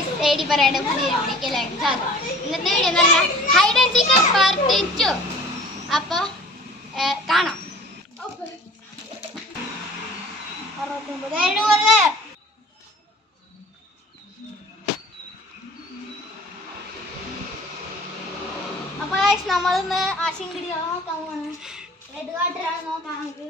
Guys ഏടി പറയുടെ പുതിയ വീഡിയോക്ക് എല്ലാവർക്കും സ്വാഗതം. ഇന്നത്തെ വീഡിയോ എന്ന് പറഞ്ഞാൽ ഹൈഡ് ആൻഡ് സീക്ക് പാർട്ട് 2. അപ്പോൾ കാണാം. 69 അപ്പോൾ ഗൈസ് നമ്മളിന്ന് ആശങ്കടി നോക്കാൻ പോവാണ്. ഏത് കാട്ടിലാണ് നോക്കാം നമുക്ക്.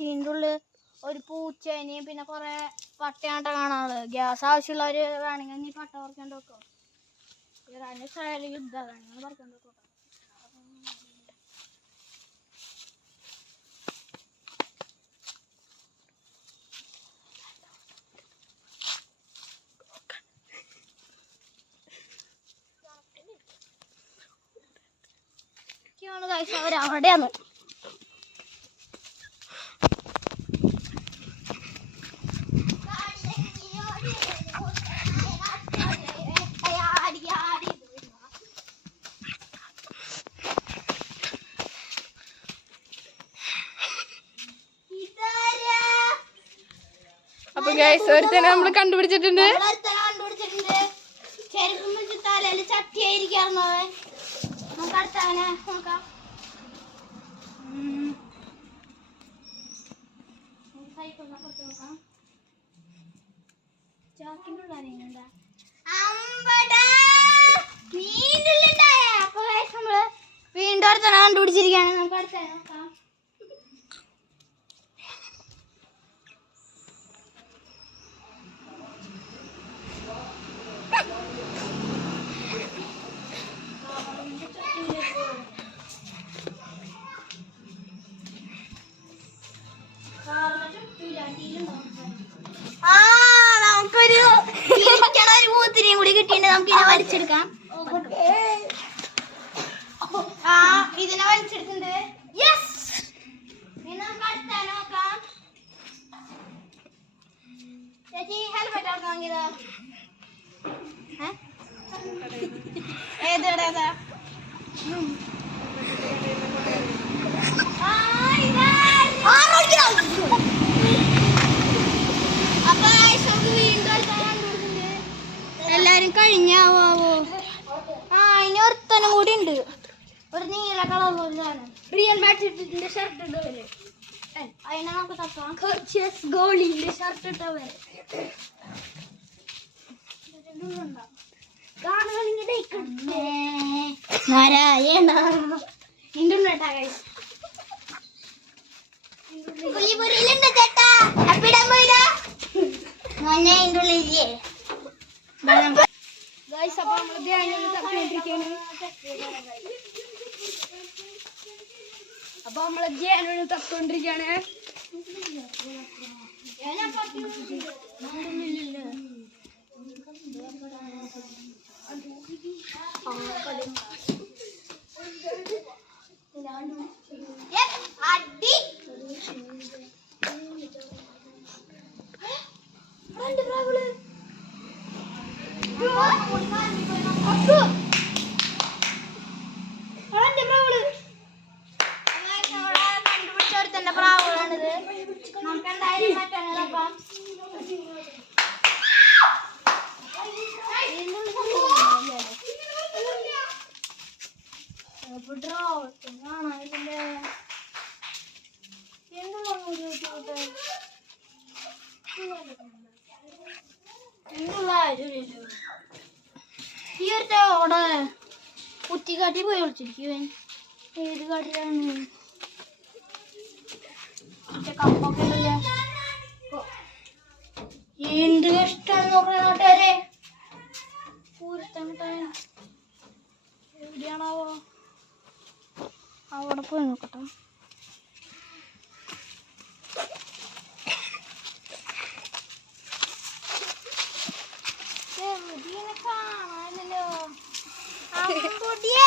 ഇതിൻ്റെ ഉള്ളിൽ ഒരു പൂച്ചേനെയും പിന്നെ കുറെ പട്ടയാട്ട കാണാനുള്ളത്. ഗ്യാസ് ആവശ്യമുള്ളവർ വേണമെങ്കിൽ നീ പട്ട പറിക്കാണ്ട് വെക്കോ. ഇറാൻ്റെ ഇസ്രായേൽ യുദ്ധമാണ്, നിങ്ങൾ പറിക്കാണ്ട് വെക്കോ. അവരവിടെയാണ്. അപ്പൊ ഗൈസ് ഒരുത്തനെ നമ്മൾ കണ്ടുപിടിച്ചിട്ടുണ്ട്. ചട്ടിയായിരിക്കാറുന്നവൻ നമുക്ക് അടുത്തവനെ നോക്കാം. ചാക്കിൻ്റെ ഉള്ളാ അപ്പൊ നമ്മള് വീണ്ടും അടുത്തവനെ കണ്ടുപിടിച്ചിരിക്കുകയാണ്. നമുക്ക് അടുത്തവനെ നോക്കാം. നമുക്കൊരു മൂത്തിനെയും കൂടി കിട്ടിയിട്ട് നമുക്ക് ഇതിനെ വലിച്ചെടുക്കാം. ഇതിനെ വലിച്ചെടുക്കുന്നുണ്ട്. നമുക്ക് അടുത്ത നോക്കാം. ചേച്ചി ഹെൽമെറ്റ് ആർക്കും വാങ്ങിയതാ? ഏതാ? എല്ലാരും കഴിഞ്ഞാവോ? ഇനി ഒരുത്തനും കൂടി ഉണ്ട്. ഒരു നീല കളറുള്ളതാണ്. Real മാഡ്രിഡിന്റെ shirt ഇട്ടവര്. അതിനെ നമുക്ക് തപ്പാം. ഗോളിന്റെ ഷർട്ട് ഇട്ടവര് അപ്പൊ നമ്മള് ധ്യാനം തപ്പിക്കൊണ്ടിരിക്കാണ്. കണ്ടുപിടിച്ചോടത്തന്നെ പ്രാവുകളാണിത്. നമുക്ക് എന്തായാലും മറ്റൊന്ന് നോക്കാം. ഈ ഒരു അവിടെ കുറ്റിക്കാട്ടി പോയി വിളിച്ചിരിക്കുവൻ. ഏത് കാട്ടിലാണ്? കപ്പൊക്കെ ഉണ്ടല്ലേ. എന്ത് കഷ്ടാണ് നോക്കണ നാട്ടുകാരെ. എവിടെയാണാവോ? അവിടെ പോയി നോക്കട്ടെ. എവിടെയാണ് കാണാനില്ലല്ലോ. അമ്പുട്ടിയേ